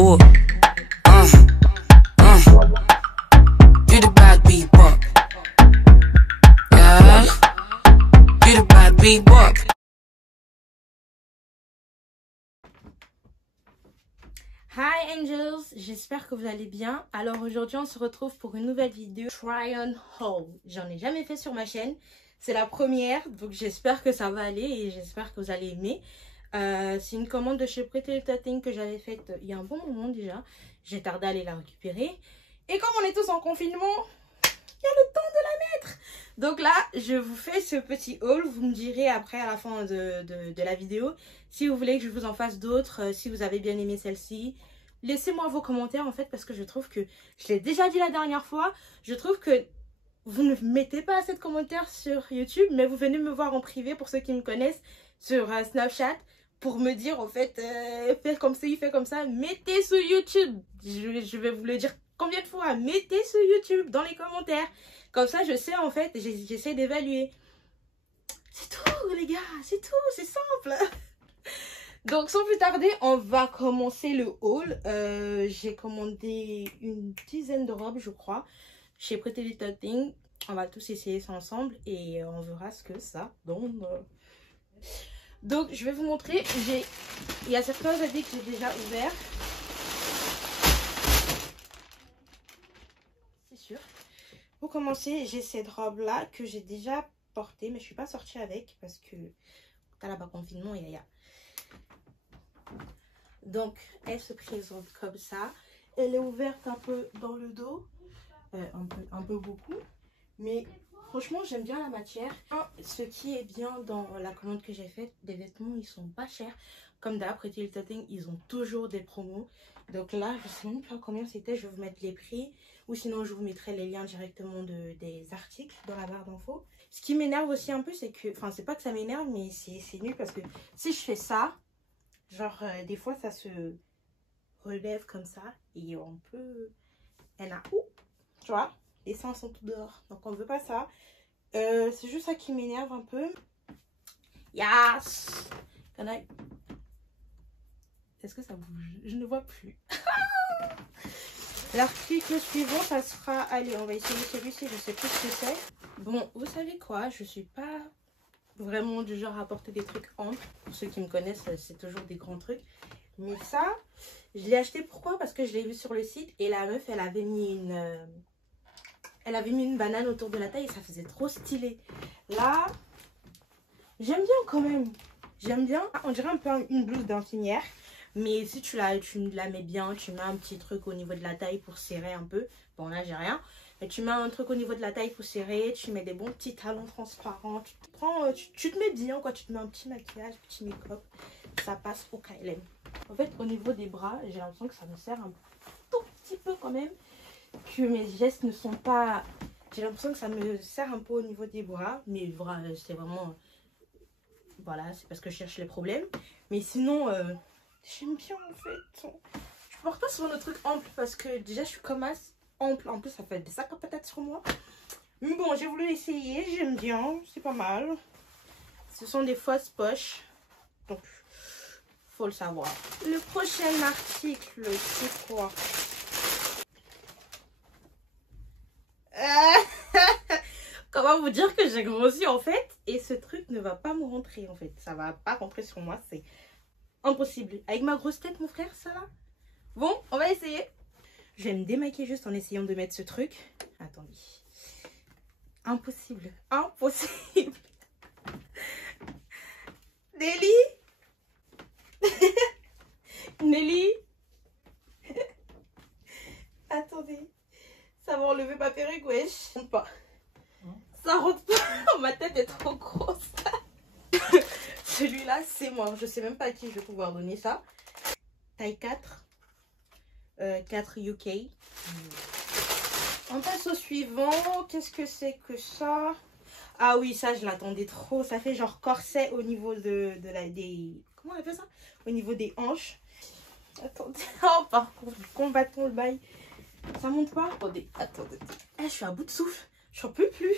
Ooh, you the bad bebop. Yeah, you the bad bebop. Hi Angels, j'espère que vous allez bien. Alors aujourd'hui on se retrouve pour une nouvelle vidéo Try on haul. J'en ai jamais fait sur ma chaîne, c'est la première, donc j'espère que ça va aller et j'espère que vous allez aimer. C'est une commande de chez Pretty Little Thing que j'avais faite il y a un bon moment déjà. J'ai tardé à aller la récupérer. Et comme on est tous en confinement, il y a le temps de la mettre. Donc là, je vous fais ce petit haul. Vous me direz après à la fin de la vidéo si vous voulez que je vous en fasse d'autres, si vous avez bien aimé celle-ci. Laissez-moi vos commentaires en fait parce que je trouve que, je l'ai déjà dit la dernière fois, je trouve que vous ne mettez pas assez de commentaires sur YouTube, mais vous venez me voir en privé pour ceux qui me connaissent sur Snapchat pour me dire en fait, fais comme ça, fait comme ça, mettez sur YouTube. Je vais vous le dire combien de fois, mettez sur YouTube dans les commentaires. Comme ça, je sais en fait, j'essaie d'évaluer. C'est tout les gars, c'est tout, c'est simple. Donc sans plus tarder, on va commencer le haul. J'ai commandé une dizaine de robes, je crois, chez Pretty Little Thing. On va tous essayer ça ensemble et on verra ce que ça donne. Donc je vais vous montrer. Il y a certains habits que j'ai déjà ouverts. C'est sûr. Pour commencer, j'ai cette robe là que j'ai déjà portée, mais je suis pas sortie avec parce que t'as là-bas confinement, yaya. Donc elle se présente comme ça. Elle est ouverte un peu dans le dos, un peu beaucoup, mais franchement j'aime bien la matière. Ce qui est bien dans la commande que j'ai faite, les vêtements ils sont pas chers. Comme d'hab, Pretty Little Thing, ils ont toujours des promos. Donc là, je sais même pas combien c'était, je vais vous mettre les prix. Ou sinon, je vous mettrai les liens directement des articles dans la barre d'infos. Ce qui m'énerve aussi un peu, c'est que... Enfin, c'est pas que ça m'énerve, mais c'est nul parce que si je fais ça, genre, des fois, ça se relève comme ça. Et on peut... Elle a... Ouh, tu vois, les seins sont tout dehors. Donc, on veut pas ça. C'est juste ça qui m'énerve un peu. Yes! Est-ce que ça bouge? Je ne vois plus. L'article suivant, ça sera... Allez, on va essayer celui-ci, je sais plus ce que c'est. Bon, vous savez quoi? Je suis pas vraiment du genre à porter des trucs amples. Pour ceux qui me connaissent, c'est toujours des grands trucs. Mais ça, je l'ai acheté pourquoi? Parce que je l'ai vu sur le site et la meuf, elle avait mis une banane autour de la taille et ça faisait trop stylé. Là, j'aime bien quand même. J'aime bien. On dirait un peu une blouse d'infirmière. Mais si tu la mets bien, tu mets un petit truc au niveau de la taille pour serrer un peu. Bon là j'ai rien. Mais tu mets un truc au niveau de la taille pour serrer. Tu mets des bons petits talons transparents. Tu te mets bien quoi. Tu te mets un petit maquillage, petit make-up. Ça passe au KLM. En fait au niveau des bras, j'ai l'impression que ça me sert un tout petit peu quand même. Que mes gestes ne sont pas... J'ai l'impression que ça me sert un peu au niveau des bras. Mais voilà, c'est vraiment... Voilà, c'est parce que je cherche les problèmes. Mais sinon... J'aime bien en fait. Je porte pas souvent de trucs amples parce que déjà je suis comme as ample. En plus ça fait des sacs à patates sur moi. Mais bon, j'ai voulu essayer. J'aime bien. C'est pas mal. Ce sont des fausses poches. Donc, faut le savoir. Le prochain article, c'est quoi? Comment vous dire que j'ai grossi en fait? Et ce truc ne va pas me rentrer en fait. Ça va pas rentrer sur moi. C'est... impossible. Avec ma grosse tête, mon frère, ça va? Bon, on va essayer. Je vais me démaquiller juste en essayant de mettre ce truc. Attendez. Impossible. Impossible. Nelly. Nelly. Attendez. Ça va enlever ma perruque, wesh. Ça rentre pas. Ça rentre pas. Ma tête est trop grosse. Celui-là, c'est moi. Je sais même pas à qui je vais pouvoir donner ça. Taille 4. 4 UK. On passe au suivant. Qu'est-ce que c'est que ça? Ah oui, ça, je l'attendais trop. Ça fait genre corset au niveau des... Comment on appelle ça? Au niveau des hanches. Attendez. Oh, par contre, combattons le bail. Ça monte pas? Attendez, attendez. Je suis à bout de souffle. J'en peux plus.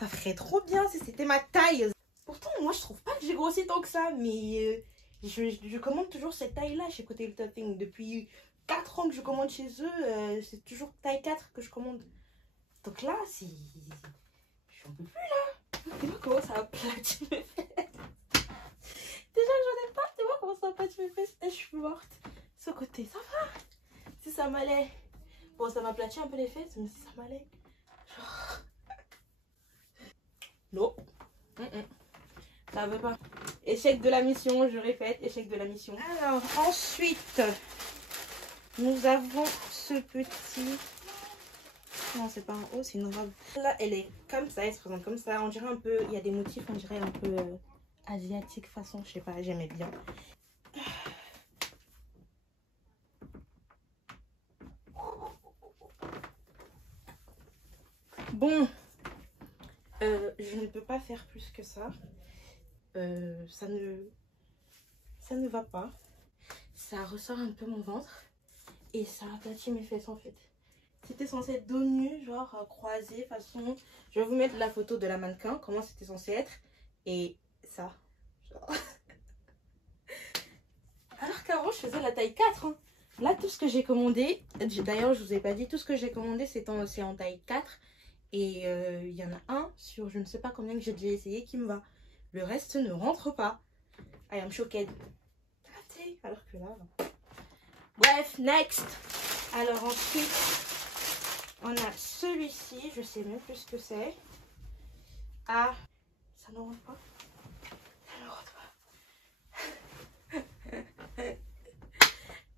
Ça ferait trop bien si c'était ma taille. Pourtant, moi, je trouve pas que j'ai grossi tant que ça. Mais Je commande toujours cette taille-là chez Côté Little Thing. Depuis 4 ans que je commande chez eux, c'est toujours taille 4 que je commande. Donc là, c'est... Je n'en peux plus là. Tu vois comment ça aplatit mes fesses. Déjà que j'en ai pas, tu vois comment ça aplatit mes fesses. Et je suis morte. Ce côté, ça va. Si ça m'allait... Bon, ça m'aplatit un peu les fesses, mais si ça m'allait... Genre... Non. Ça veut pas. Échec de la mission, je répète, échec de la mission. Alors, ensuite, nous avons ce petit... Non, c'est pas un haut, c'est une robe. Là, elle est comme ça, elle se présente comme ça. On dirait un peu... Il y a des motifs, on dirait un peu asiatique façon, je sais pas, j'aimais bien. Bon, je ne peux pas faire plus que ça. Ça ne va pas. Ça ressort un peu mon ventre et ça aplatit mes fesses en fait. C'était censé être dos nu, genre croisé façon. Je vais vous mettre la photo de la mannequin, comment c'était censé être. Et ça. Genre... Alors qu'avant je faisais la taille 4. Hein. Là tout ce que j'ai commandé, d'ailleurs je vous ai pas dit, tout ce que j'ai commandé c'est en taille 4. Et il y en a un sur je ne sais pas combien que j'ai déjà essayé qui me va. Le reste ne rentre pas. I am shocked. Alors que là... Bref, next. Alors ensuite, on a celui-ci. Je sais même plus ce que c'est. Ah, ça ne rentre pas. Ça ne rentre pas.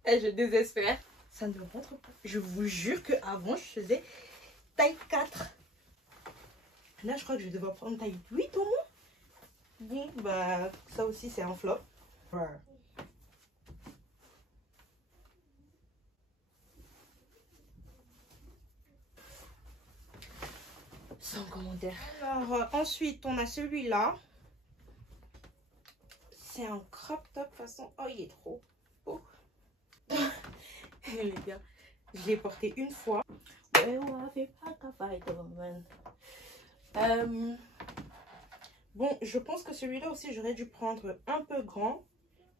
Et je désespère. Ça ne rentre pas. Je vous jure qu'avant, je faisais taille 4. Là, je crois que je vais devoir prendre taille 8 au moins. Bon, bah, ça aussi, c'est un flop. Ouais. Sans commentaire. Alors, ensuite, on a celui-là. C'est un crop top façon... Oh, il est trop beau. Les gars, je l'ai porté une fois. Bon, je pense que celui-là aussi, j'aurais dû prendre un peu grand.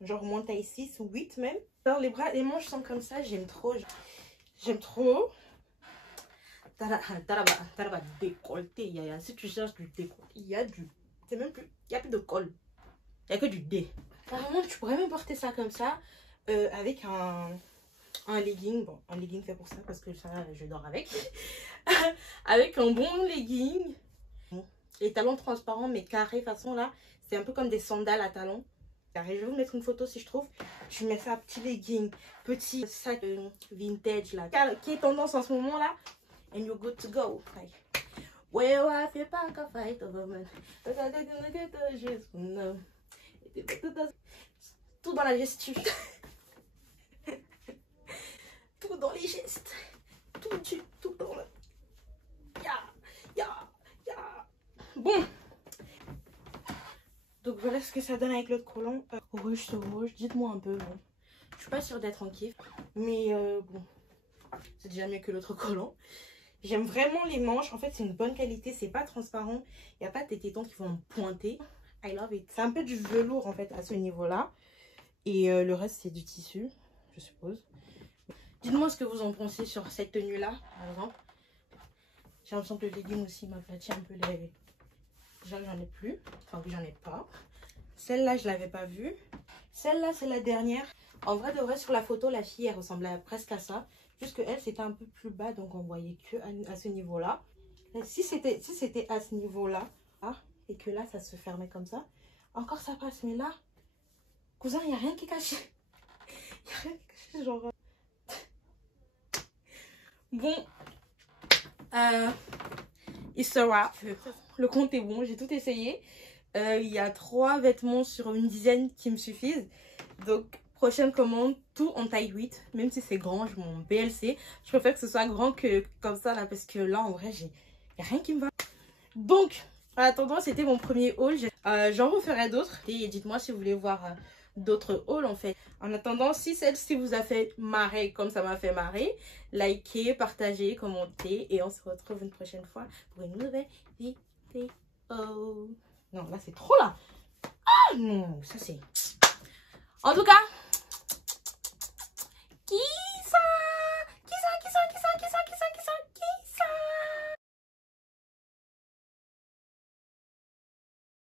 Genre moins taille 6 ou 8 même. Alors, les bras, les manches sont comme ça. J'aime trop. J'aime trop. T'as décolleté. Si tu cherches du décolleté, il y a du... C'est même plus... Il n'y a plus de col. Il n'y a que du dé. Carrément, tu pourrais même porter ça comme ça. Avec un legging. Bon, un legging fait pour ça parce que ça, je dors avec. Avec un bon legging. Les talons transparents mais carrés façon là. C'est un peu comme des sandales à talons. Je vais vous mettre une photo si je trouve. Je mets ça, petit legging, petit sac vintage là, qui est tendance en ce moment là. And you're good to go. Ouais, ouais, fais pas qu'à fight over man. Tout dans la gestu. Tout dans les gestes. Tout dans le... Bon. Donc voilà ce que ça donne avec l'autre collant. Rouge sur rouge, dites-moi un peu. Bon. Je suis pas sûre d'être en kiff. Mais bon, c'est déjà mieux que l'autre collant. J'aime vraiment les manches. En fait, c'est une bonne qualité. C'est pas transparent. Il n'y a pas tes tétons qui vont pointer. I love it. C'est un peu du velours en fait à ce niveau-là. Et le reste, c'est du tissu, je suppose. Dites-moi ce que vous en pensez sur cette tenue-là, par exemple. J'ai l'impression que le legging aussi m'aplatit un peu les... Déjà, j'en ai plus. Enfin, que j'en ai pas. Celle-là, je l'avais pas vue. Celle-là, c'est la dernière. En vrai, de vrai, sur la photo, la fille, elle ressemblait presque à ça. Juste que elle, c'était un peu plus bas, donc on voyait que à ce niveau-là. Si c'était à ce niveau-là, et que là, ça se fermait comme ça, encore ça passe. Mais là, cousin, il n'y a rien qui est caché. Il n'y a rien qui est caché, genre... Bon, it's a wrap. Le compte est bon, j'ai tout essayé. Il y a 3 vêtements sur une dizaine qui me suffisent. Donc, prochaine commande, tout en taille 8. Même si c'est grand, je m'en BLC. Je préfère que ce soit grand que comme ça, là, parce que là, en vrai, il n'y a rien qui me va. Donc, en attendant, c'était mon premier haul. J'en referai d'autres. Et dites-moi si vous voulez voir d'autres hauls, en fait. En attendant, si celle-ci vous a fait marrer comme ça m'a fait marrer, likez, partagez, commentez. Et on se retrouve une prochaine fois pour une nouvelle vidéo. Non, là, c'est trop là. Ah non, ça c'est... En tout cas,